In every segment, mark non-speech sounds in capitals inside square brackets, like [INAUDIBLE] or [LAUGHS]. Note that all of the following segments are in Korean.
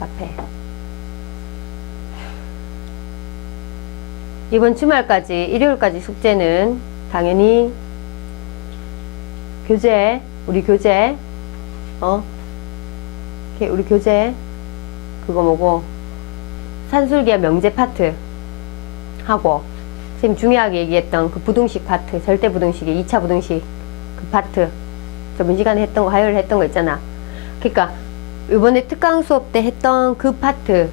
카페. 이번 주말까지, 일요일까지 숙제는 당연히 교재, 우리 교재, 어, 우리 교재, 그거 뭐고, 산술기와 명제 파트 하고, 선생님 중요하게 얘기했던 그 부등식 파트, 절대 부등식의 2차 부등식 그 파트, 저번 시간에 했던 거, 화요일 했던 거 있잖아. 그러니까, 이번에 특강 수업 때 했던 그 파트,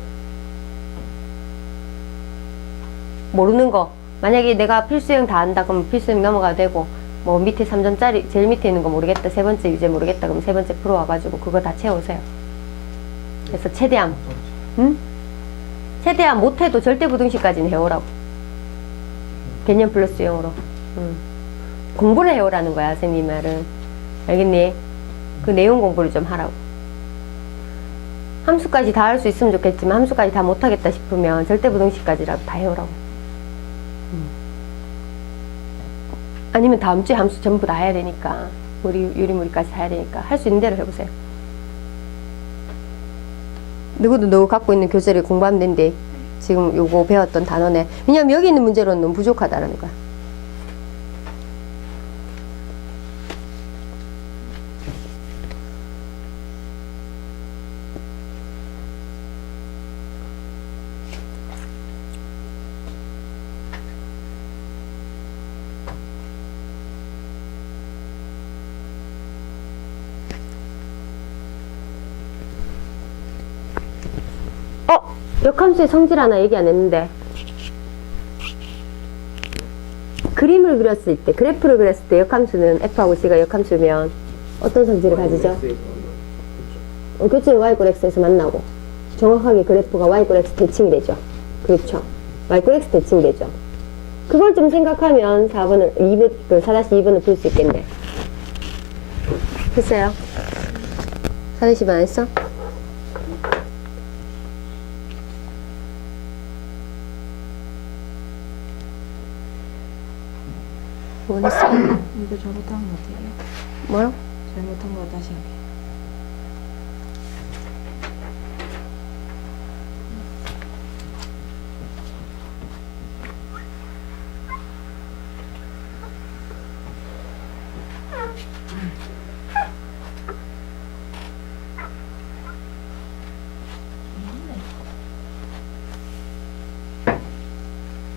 모르는 거. 만약에 내가 필수형 다 안다 그러면 필수형 넘어가도 되고 뭐 밑에 3점짜리 제일 밑에 있는 거 모르겠다 세 번째 유제 모르겠다 그럼 세 번째 풀어 와가지고 그거 다 채우세요. 그래서 최대한. 응? 최대한 못해도 절대 부등식까지는 해오라고. 개념 플러스 용으로. 응. 공부를 해오라는 거야 선생님 말은. 알겠니? 그 내용 공부를 좀 하라고 함수까지 다 할 수 있으면 좋겠지만 함수까지 다 못하겠다 싶으면 절대 부등식까지라도 다 해오라고 아니면 다음 주에 함수 전부 다 해야 되니까 우리 유리무리까지 다 해야 되니까 할 수 있는 대로 해보세요. 누구도 너 갖고 있는 교재를 공부하면 된대. 지금 요거 배웠던 단원에 왜냐면 여기 있는 문제로는 너무 부족하다라는 거야. 역함수의 성질 하나 얘기 안 했는데 그림을 그렸을 때 그래프를 그렸을 때 역함수는 F하고 C가 역함수면 어떤 성질을 가지죠? 어, 교체는 y 꼴 x에서 만나고 정확하게 그래프가 y 꼴 x 대칭이 되죠. 그렇죠. y 꼴 x 대칭이 되죠. 그걸 좀 생각하면 4번을 2번 그 4-2번을 풀 수 있겠네. 했어요? 4-2번 안 했어? 뭐 했어? 이거 잘못한 것 같아요. 뭐요? 잘못한 거 다시 할게요.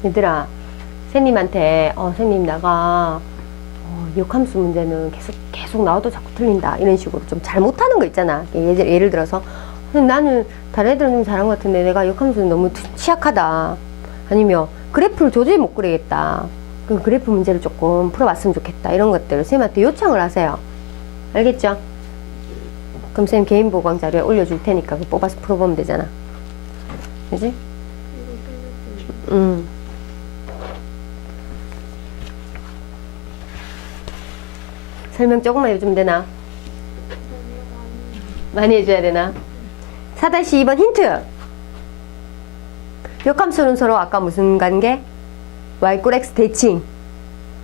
얘들아, 선생님한테, 어, 선생님, 나가, 어, 역함수 문제는 계속, 계속 나와도 자꾸 틀린다. 이런 식으로 좀 잘못하는 거 있잖아. 예를, 예를 들어서, 나는 다른 애들은 좀 잘한 것 같은데 내가 역함수는 너무 투- 취약하다. 아니면 그래프를 도저히 못 그리겠다. 그 그래프 문제를 조금 풀어봤으면 좋겠다. 이런 것들을 선생님한테 요청을 하세요. 알겠죠? 그럼 선생님 개인 보강 자료에 올려줄 테니까 뽑아서 풀어보면 되잖아. 그지? 음. 설명 조금만 해주면 되나? 많이 해줘야 되나? 4-2번 힌트! 역함수는 서로 아까 무슨 관계? y꼴 x 대칭.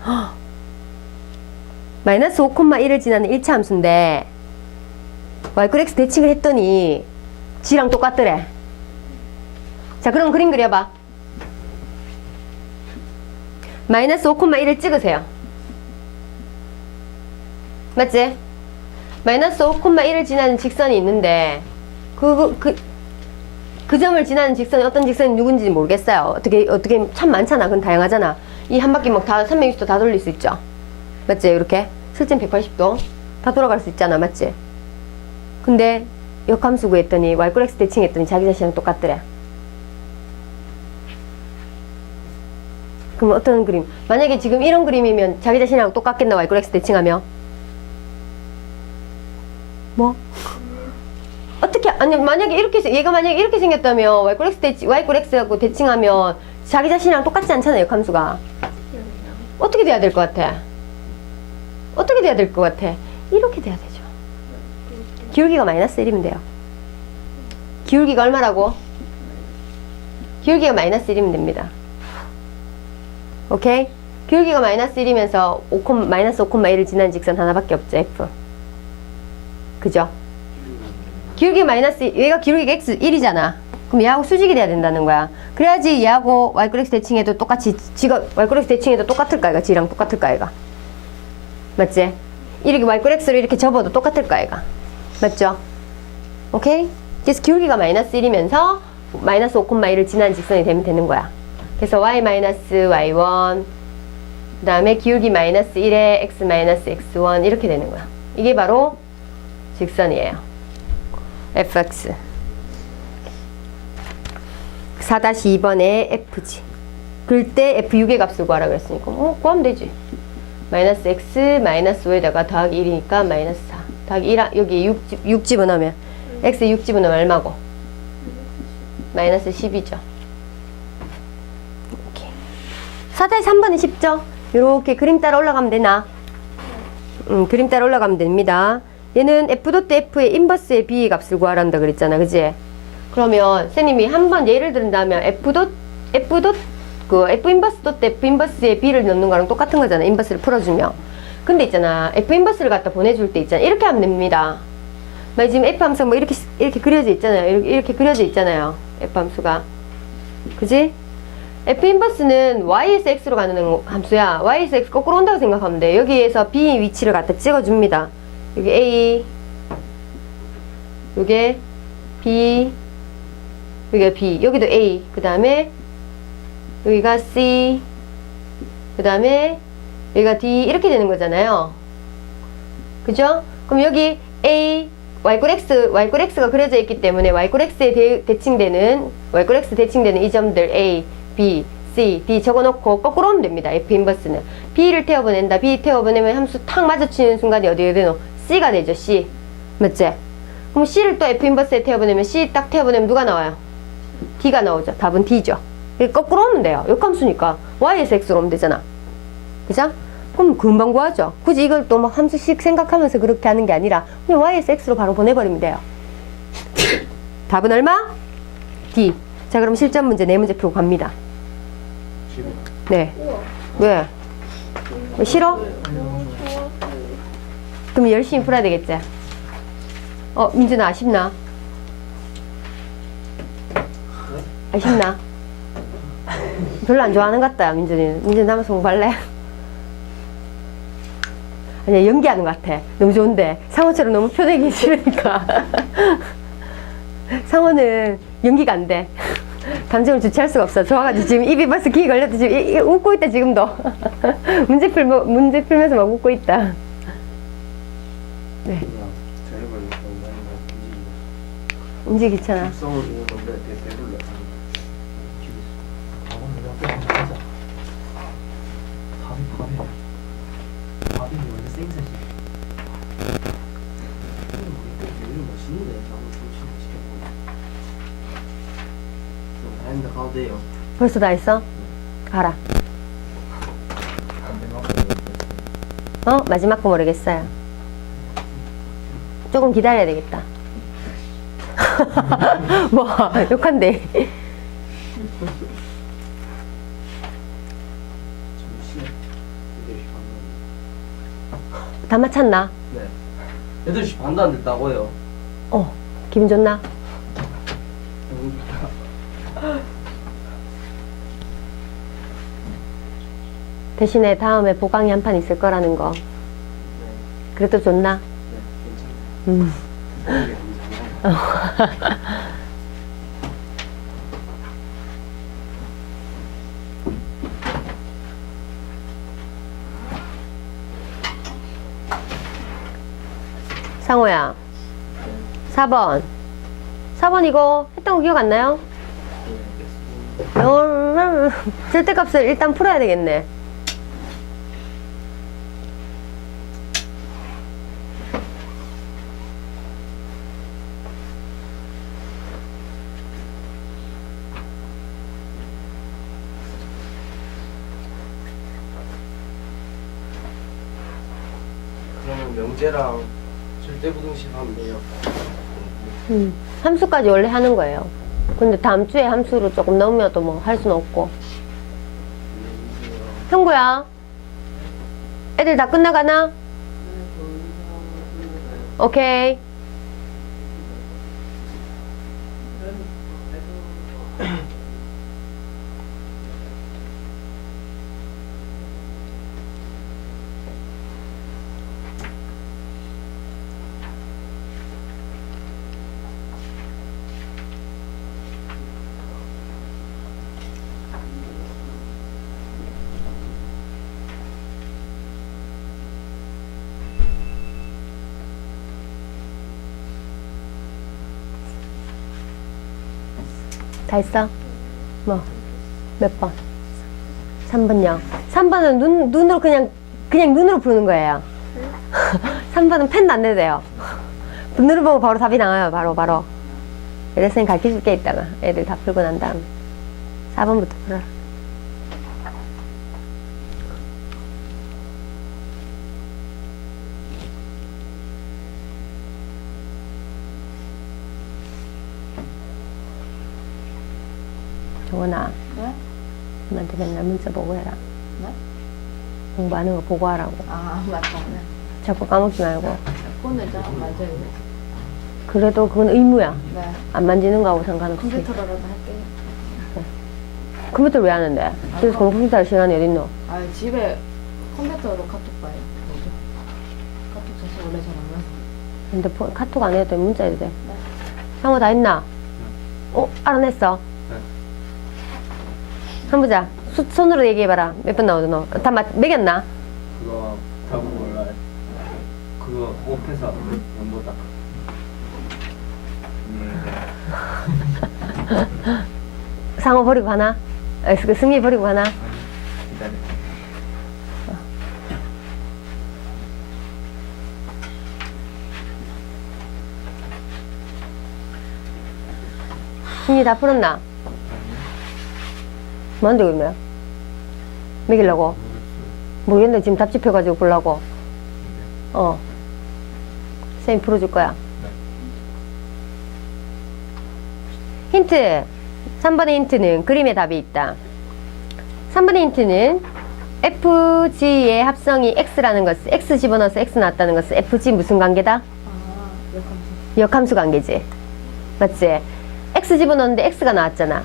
헉! [GASPS] 마이너스 5,1을 지나는 1차 함수인데 y꼴 x 대칭을 했더니 g랑 똑같더래. 자, 그럼 그림 그려봐. 마이너스 5,1을 찍으세요. 맞지? 마이너스 5,1을 지나는 직선이 있는데 그, 그, 그 점을 지나는 직선이 어떤 직선이 누군지 모르겠어요. 어떻게, 어떻게 참 많잖아. 그건 다양하잖아. 이 한 바퀴 막 다 360도 다 돌릴 수 있죠. 맞지? 이렇게. 실전 180도 다 돌아갈 수 있잖아. 맞지? 근데 역함수 구했더니 y꼴 x 대칭 했더니 자기 자신이랑 똑같더래. 그럼 어떤 그림? 만약에 지금 이런 그림이면 자기 자신이랑 똑같겠나 x 대칭하면? 뭐? 어떻게 아니 만약에 이렇게 생- 얘가 만약에 이렇게 생겼다면 y꼴 x 대칭 y꼴 x하고 대칭하면 자기 자신이랑 똑같지 않잖아요 역함수가 어떻게 돼야 될 것 같아? 어떻게 돼야 될 것 같아? 이렇게 돼야 되죠. 기울기가 마이너스 1이면 돼요. 기울기가 얼마라고? 기울기가 마이너스 1이면 됩니다. 오케이? 기울기가 마이너스 1이면서 5, 마이너스 5,1을 지난 직선 하나밖에 없죠, F. 그죠? 기울기 마이너스 얘가 기울기가 x 1이잖아. 그럼 얘하고 수직이 돼야 된다는 거야. 그래야지 얘하고 yx 대칭해도 똑같이 지가 yx 대칭해도 똑같을까 얘가 지랑 똑같을까 얘가. 맞지? 이렇게 yx를 이렇게 접어도 똑같을까 얘가. 맞죠? 오케이? 그래서 기울기가 마이너스 1이면서 마이너스 5,1을 지난 직선이 되면 되는 거야. 그래서 y 마이너스 y1 그 다음에 기울기 마이너스 1에 x 마이너스 x1 이렇게 되는 거야. 이게 바로 직선이에요. fx 4-2번에 fg 그럴 때 f6의 값을 구하라 그랬으니까 뭐 구하면 되지. 마이너스 x 마이너스 5에다가 더하기 1이니까 마이너스 4 더하기 1 여기 6, 집- 6 집어넣으면 x 6 집어넣으면 얼마고? 마이너스 10이죠. 이렇게 4-3번은 쉽죠? 이렇게 그림 따라 올라가면 되나? 음, 그림 따라 올라가면 됩니다. 얘는 f 도트 f의 인버스의 b 값을 구하란다 그랬잖아, 그지? 그러면 선생님이 한 번 예를 든다면 f 도 f 도그 f 인버스 도트 f 인버스의 b를 넣는 거랑 똑같은 거잖아, 인버스를 풀어주면. 근데 있잖아, f 인버스를 갖다 보내줄 때 있잖아, 이렇게 하면 됩니다. 막 지금 f 함수가 뭐 이렇게 이렇게 그려져 있잖아요, 이렇게, 이렇게 그려져 있잖아요, f 함수가, 그지? f 인버스는 y에서 x로 가는 함수야. y에서 x 거꾸로 온다고 생각하면 돼. 여기에서 b 위치를 갖다 찍어줍니다. 여기 a, 요게 b, 여기가 b, 여기도 a, 그 다음에 여기가 c, 그 다음에 여기가 d 이렇게 되는 거잖아요. 그죠? 그럼 여기 a, y꼴 x, y꼴 x가 그려져 있기 때문에 y꼴 x에 대, 대칭되는 y꼴 x 대칭되는 이 점들 a, b, c, d 적어놓고 거꾸로 오면 됩니다. f 인버스는 b를 태워보낸다. b 태워보내면 함수 탁 마주치는 순간이 어디에 되노? C가 되죠. c 맞지? 그럼 c를 또 f 인버스에 태워보내면 c 딱 태워보내면 누가 나와요? d가 나오죠. 답은 d죠. 거꾸로 오면 돼요. 역함수니까 y에서 x로 오면 되잖아. 그죠? 그럼 금방 구하죠. 굳이 이걸 또 막 함수씩 생각하면서 그렇게 하는 게 아니라 그냥 y에서 x로 바로 보내버리면 돼요. [LAUGHS] 답은 얼마? D. 자 그럼 실전 문제 네 문제 풀고 갑니다. 네. 왜? 왜 싫어? 그럼 열심히 풀어야 되겠지? 어, 민준아 아쉽나? 아쉽나? 별로 안 좋아하는 것 같다, 민준이는. 민준 남아서 공부할래? 아니야, 연기하는 것 같아. 너무 좋은데. 상호처럼 너무 표정이 싫으니까. 상호는 연기가 안 돼. 감정을 주체할 수가 없어. 좋아가지고 지금 입이 벌써 귀 걸려도 지금 웃고 있다, 지금도. [LAUGHS] 문제 풀 문제 풀면서 막 웃고 있다. 네. 움직이 귀찮아. 성을 보는 건데 되게 배불러. 다행히 가도 돼요. 벌써 다 했어? 가라. 어? 마지막 거 모르겠어요. 조금 기다려야 되겠다. [LAUGHS] 뭐, 욕한데. 잠시만. 8시 반. 다 맞췄나? 네. 8시 반도 안 됐다고요. 어, 기분 좋나? 대신에 다음에 보강이 한 판 있을 거라는 거. 네. 그래도 좋나? 네, 음. 상호야. 4번. 4번 이거 했던 거 기억 안 나요? 어, 절대값을 [LAUGHS] 일단 풀어야 되겠네. 명제랑 절대부등식 하면 돼요. 음, 함수까지 원래 하는 거예요. 근데 다음 주에 함수를 조금 넣으면 또 뭐 할 수는 없고. 형구야. 애들 다 끝나가나? 오케이. 다 했어? 뭐? 몇 번? 3번요. 3번은 눈, 눈으로 그냥, 그냥 눈으로 푸는 거예요. [LAUGHS] 3번은 펜도 안 내도 돼요. 눈으로 보고 바로 답이 나와요. 바로, 바로. 애들 가르쳐 줄게, 이따가. 애들 다 풀고 난 다음. 4번부터 풀어라. 정원아, 네? 엄마한테 맨날 문자 보고 해라. 네? 공부하는 거 보고 하라고. 아 맞다. 네. 자꾸 까먹지 말고. 폰을 좀 만져야 그래도 그건 의무야. 네. 안 만지는 거하고 상관없이. 컴퓨터로라도 할게요. 컴퓨터 왜 하는데? 그래서 컴퓨터 할 시간이 어딨노? 아 집에 컴퓨터로 카톡 봐요. 카톡 자체 원래 잘 안 봐서. 핸드폰, 카톡 안 해도 돼. 문자 해도 돼. 네. 상호 다 했나? 어? 알아냈어? 네. 한번 보자. 수, 손으로 얘기해봐라. 몇 번 나오든 너. 다 맞, 매겼나? 그거 답은 몰라요. 그거 딱. 네. [LAUGHS] 상호 버리고 가나? 아, 그 승리 버리고 가나? 기다려. 승리 다 풀었나? 뭔데, 그러면? 매기려고? 모르겠는데 지금 답집해가지고 보려고. 어. 쌤이 풀어줄 거야. 힌트. 3번의 힌트는 그림의 답이 있다. 3번의 힌트는 FG의 합성이 X라는 것을 X 집어넣어서 X 나왔다는 것은 FG 무슨 관계다? 아 역함수. 역함수 관계지. 맞지? X 집어넣었는데 X가 나왔잖아.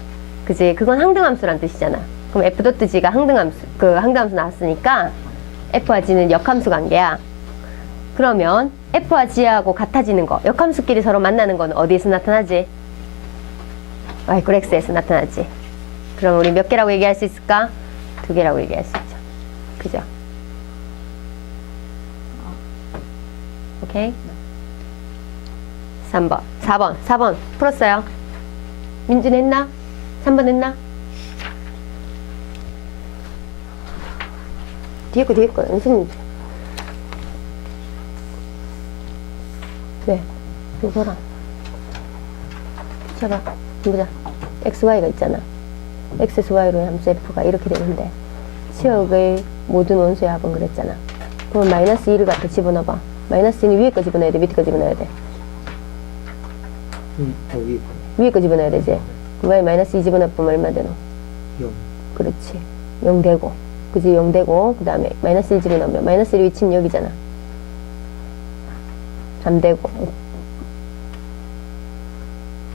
그지? 그건 항등함수란 뜻이잖아. 그럼 F 도트 G가 항등함수, 그 항등함수 나왔으니까 F와 G는 역함수 관계야. 그러면 F와 G하고 같아지는 거, 역함수끼리 서로 만나는 건 어디에서 나타나지? 마이크로 X에서 나타나지. 그럼 우리 몇 개라고 얘기할 수 있을까? 두 개라고 얘기할 수 있죠. 그죠? 오케이? 3번. 4번. 4번. 풀었어요. 민준 했나? 3번 했나? 뒤에 거, 뒤에 거. 연습 왜? 이거랑. 제가 보자. XY가 있잖아. X, Y로 함수 F가 이렇게 되는데 치역의 모든 원소의 합은 그랬잖아. 그럼 마이너스 1을 갖다 집어넣어봐. 마이너스 1이 위에 거 집어넣어야 돼? 밑에 거 집어넣어야 돼? 음, 위에 거 집어넣어야 되지. 왜 마이너스 2 집어넣으면 얼마 되노? 0. 그렇지. 0 되고. 그지? 0 되고. 그 다음에 마이너스 1 집어넣으면 마이너스 1 위치는 여기잖아. 3 되고.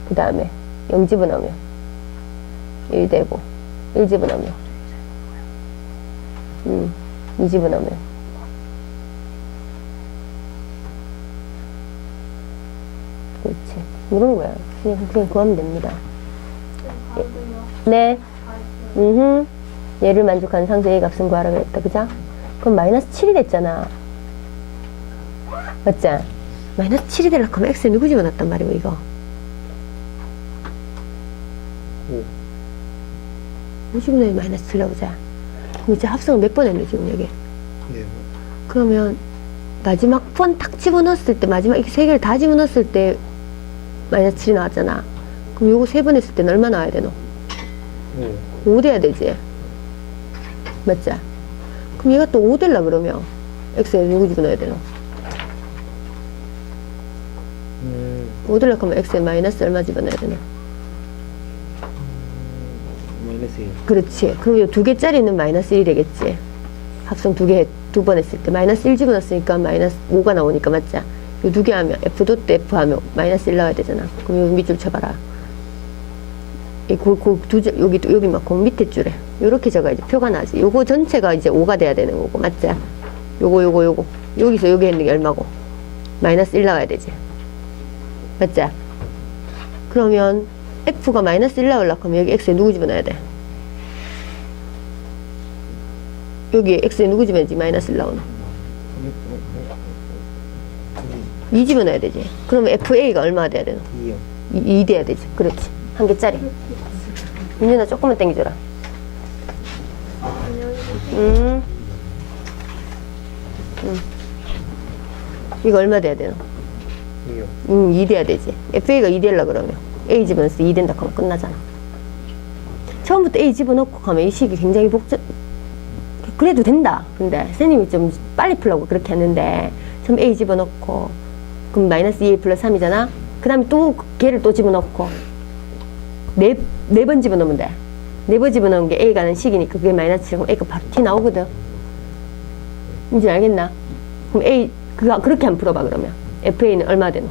그 다음에 0 집어넣으면 1 되고. 1 집어넣으면 음, 2 집어넣으면 그렇지. 이런 거야. 그냥, 그냥 구하면 됩니다. 네. 음, 얘를 만족하는 상수의 값은 구하라 그랬다. 그죠? 그럼 마이너스 7이 됐잖아. 맞지? 마이너스 7이 되려고 하면 x에 누구 집어넣었단 말이고, 이거? 5. 50분의 마이너스 7 나오자. 그럼 이제 합성을 몇 번 했노, 지금 여기? 네. 그러면 마지막 번 탁 집어넣었을 때, 마지막 이렇게 세 개를 다 집어넣었을 때 마이너스 7이 나왔잖아. 그럼 요거 세 번 했을 때는 얼마 나와야 되노? 5. 5 돼야 되지. 맞지? 그럼 얘가 또 5 될라 그러면 x에 누구 집어넣어야 되노? 음, 5 될라 그러면 x에 마이너스 얼마 집어넣어야 되노? 마이너스 1. 그렇지. 그럼 이두 개짜리는 마이너스 1이 되겠지. 합성 두 개, 두 번 했을 때. 마이너스 1 집어넣었으니까 마이너스 5가 나오니까 맞지? 이두개 하면, F 도트 F 하면 마이너스 1 나와야 되잖아. 그럼 여기 밑줄 쳐봐라. 이, 그, 그, 두, 줄, 여기, 여기 막, 그 밑에 줄에. 요렇게 적어야지. 표가 나지. 요거 전체가 이제 5가 돼야 되는 거고, 맞지? 요거, 요거, 요거. 여기서 여기 했는 게 얼마고? 마이너스 1 나와야 되지. 맞지? 그러면, F가 마이너스 1 나오려고 하면 여기 X에 누구 집어넣어야 돼? 여기 x에 누구 집어넣지 마이너스 1 나오나? 2 집어넣어야 되지. 그러면 fa가 얼마가 돼야 되나? 2요. 2, 2 돼야 되지. 그렇지. 한 개짜리. 민준아 조금만 당겨줘라. 음. 음. 이거 얼마 돼야 되나? 이요. 음, 2 돼야 되지. FA가 2 되려 그러면. A 집어넣어서 2 된다 하면 끝나잖아. 처음부터 A 집어넣고 가면 이 식이 굉장히 복잡, 그래도 된다. 근데 선생님이 좀 빨리 풀라고 그렇게 했는데, 처음 A 집어넣고, 그럼 마이너스 2A 플러스 3이잖아? 그 다음에 또 걔를 또 집어넣고, 네, 네 번 집어넣으면 돼. 네 번 집어넣은 게 A가 는 식이니까 그게 마이너스 7이면 A가 바로 T 나오거든. 이제 알겠나? 그럼 A, 그거 그렇게 한번 풀어봐, 그러면. FA는 얼마 되노?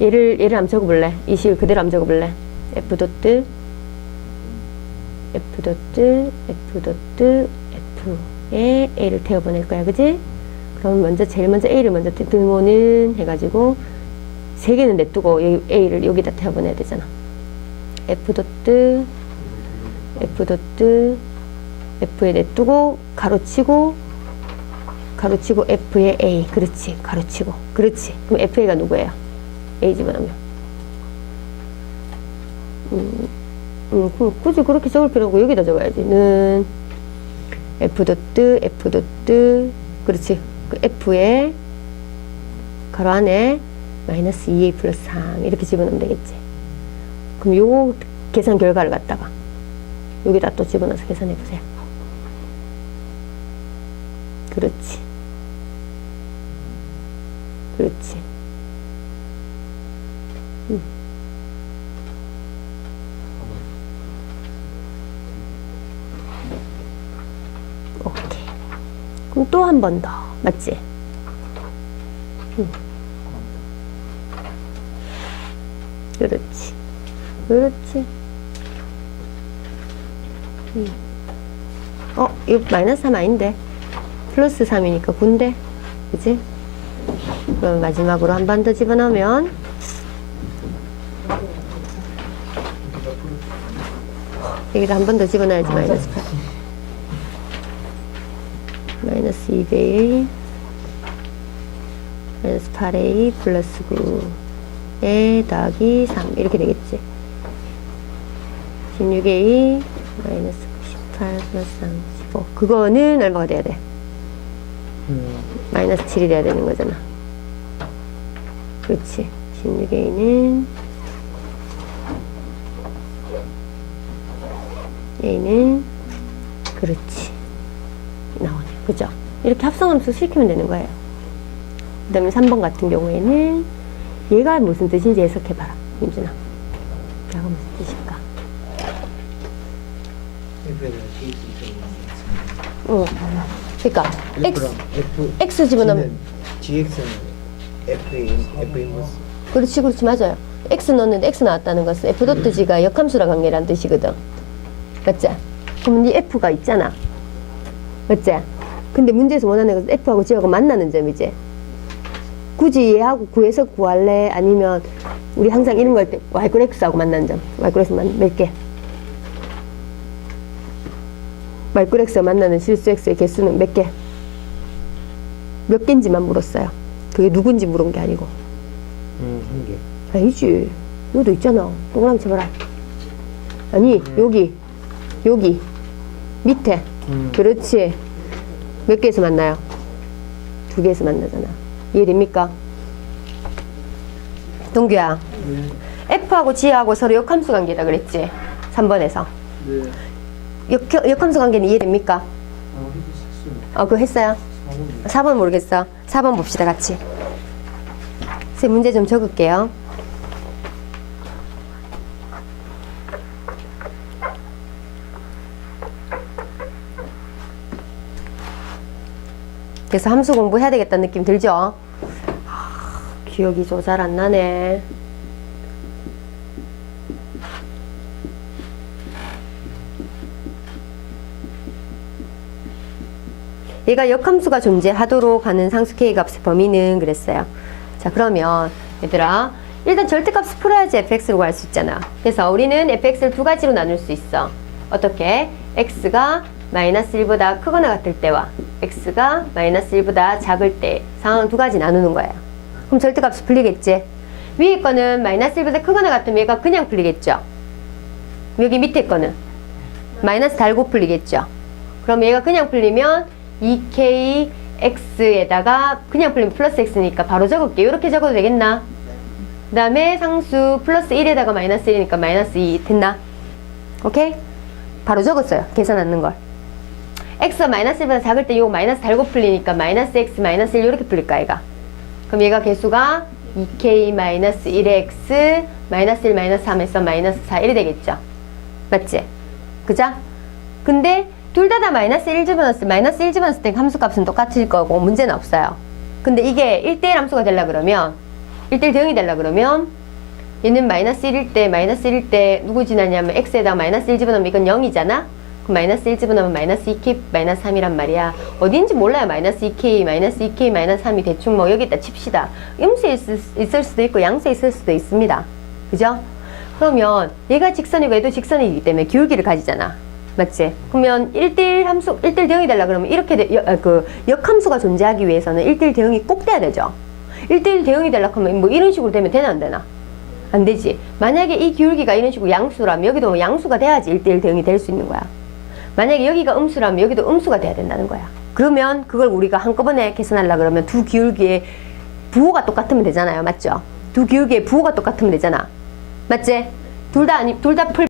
얘를, 얘를 한번 적어볼래? 이 식을 그대로 한번 적어볼래? F 도트, F 도트, F 도트, F에 A를 태워보낼 거야, 그지? 그럼 먼저, 제일 먼저 A를 먼저 등호는 해가지고, 세 개는 냅두고 A를 여기다 태워보내야 되잖아. F 도트, F 도트, F에 냅두고, 가로치고, 가로치고 F에 A. 그렇지. 가로치고. 그렇지. 그럼 FA가 누구예요? A 집어넣으면. 음, 음, 굳이 그렇게 적을 필요 없고 여기다 적어야지. 는 F 도트, F 도트. 그렇지. 그 F에 가로 안에 마이너스 2A 플러스 3 이렇게 집어넣으면 되겠지. 그럼 요 계산 결과를 갖다가 여기다 또 집어넣어서 계산해 보세요. 그렇지. 그렇지. 음. 오케이. 그럼 또 한 번 더. 맞지? 음. 그렇지. 그렇지. 음. 어, 이거 마이너스 3 아닌데? 플러스 3이니까 9인데? 그지? 그럼 마지막으로 한 번 더 집어넣으면 여기다 한 번 더 집어넣어야지 마이너스 8 마이너스 2배 마이너스 8a 플러스 9 에 더하기 3 이렇게 되겠지 16a 마이너스 98 플러스 35 그거는 얼마가 돼야 돼? 음. 마이너스 7이 돼야 되는 거잖아. 그렇지. 16A는 A는 그렇지. 나오네. 그죠? 이렇게 합성함수 시키면 되는 거예요. 그 다음에 3번 같은 경우에는 얘가 무슨 뜻인지 해석해봐라. 민준아. 얘가 무슨 뜻일까? 어. 그니까, X, X 집어넣으면 FA 플러스 그렇지, 그렇지, 맞아요. X 넣었는데 X 나왔다는 것은 F 도트 G가 역함수라 관계라는 뜻이거든. 맞지? 그럼 이 F가 있잖아. 맞지? 근데 문제에서 원하는 것은 F하고 G하고 만나는 점이지. 굳이 얘하고 구해서 구할래? 아니면 우리 항상 이런 거 할때 X하고 만나는 점. X만 몇 개? X가 만나는 실수 X의 개수는 몇 개? 몇 개인지만 물었어요. 그게 누군지 물은 게 아니고. 음 한 개. 아니지. 여기도 있잖아. 동그라미 쳐봐라. 아니, 여기. 여기. 밑에. 음. 그렇지. 몇 개에서 만나요? 두 개에서 만나잖아. 이해됩니까? 동규야. F하고 G하고 서로 역함수 관계다 그랬지? 3번에서. 네. 역, 역함수 관계는 이해됩니까? 아. 어, 그거 했어요? 4번 4번 모르겠어. 4번 봅시다, 같이. 제 문제 좀 적을게요. 그래서 함수 공부해야 되겠다는 느낌 들죠? 아, 기억이 좀잘안 나네. 얘가 역함수가 존재하도록 하는 상수 K 값의 범위는 그랬어요. 자, 그러면 얘들아, 일단 절대값을 풀어야지 fx로 구할 수 있잖아. 그래서 우리는 fx를 두 가지로 나눌 수 있어. 어떻게? x가 마이너스 1보다 크거나 같을 때와 x가 마이너스 1보다 작을 때 상황 두 가지 나누는 거예요. 그럼 절대값이 풀리겠지? 위에 거는 마이너스 1보다 크거나 같으면 얘가 그냥 풀리겠죠? 여기 밑에 거는 마이너스 달고 풀리겠죠. 그럼 얘가 그냥 풀리면 2kx에다가 그냥 풀리면 플러스 x니까 바로 적을게요. 이렇게 적어도 되겠나? 그 다음에 상수 플러스 1에다가 마이너스 1이니까 마이너스 2 됐나? 오케이? 바로 적었어요. 계산하는 걸. X가 마이너스 1보다 작을 때 이거 마이너스 달고 풀리니까 마이너스 x 마이너스 1 이렇게 풀릴까 얘가? 그럼 얘가 개수가 2k 마이너스 1의 x 마이너스 1 마이너스 3에서 마이너스 4 1이 되겠죠? 맞지? 그죠? 근데 둘 다 다 마이너스 1 집어넣었을 마이너스 1 집어넣었을 때 함수값은 똑같을 거고 문제는 없어요. 근데 이게 1대1 함수가 되려 그러면 1대1 대응이 되려 그러면 얘는 마이너스 1일 때 마이너스 1일 때 누구 지나냐면 x에다가 마이너스 1 집어넣으면 이건 0이잖아? 마이너스 1 집어 넣으면 마이너스 2k 마이너스 3이란 말이야. 어딘지 몰라요. 마이너스 2k 마이너스 2k 마이너스 3이 대충 뭐 여기다 칩시다. 음수에 있을, 있을 수도 있고 양수에 있을 수도 있습니다. 그죠? 그러면 얘가 직선이고 얘도 직선이기 때문에 기울기를 가지잖아. 맞지? 그러면 1대1 함수, 1대1 대응이 되려 그러면 이렇게 돼, 여, 아, 그 역함수가 존재하기 위해서는 1대1 대응이 꼭 돼야 되죠. 1대1 대응이 되려 하면 뭐 이런 식으로 되면 되나 안 되나? 안 되지. 만약에 이 기울기가 이런 식으로 양수라면 여기도 뭐 양수가 돼야지 1대1 대응이 될 수 있는 거야. 만약에 여기가 음수라면 여기도 음수가 돼야 된다는 거야. 그러면 그걸 우리가 한꺼번에 계산하려 그러면 두 기울기의 부호가 똑같으면 되잖아요. 맞죠? 두 기울기의 부호가 똑같으면 되잖아. 맞지? 둘 다 아니, 둘 다 풀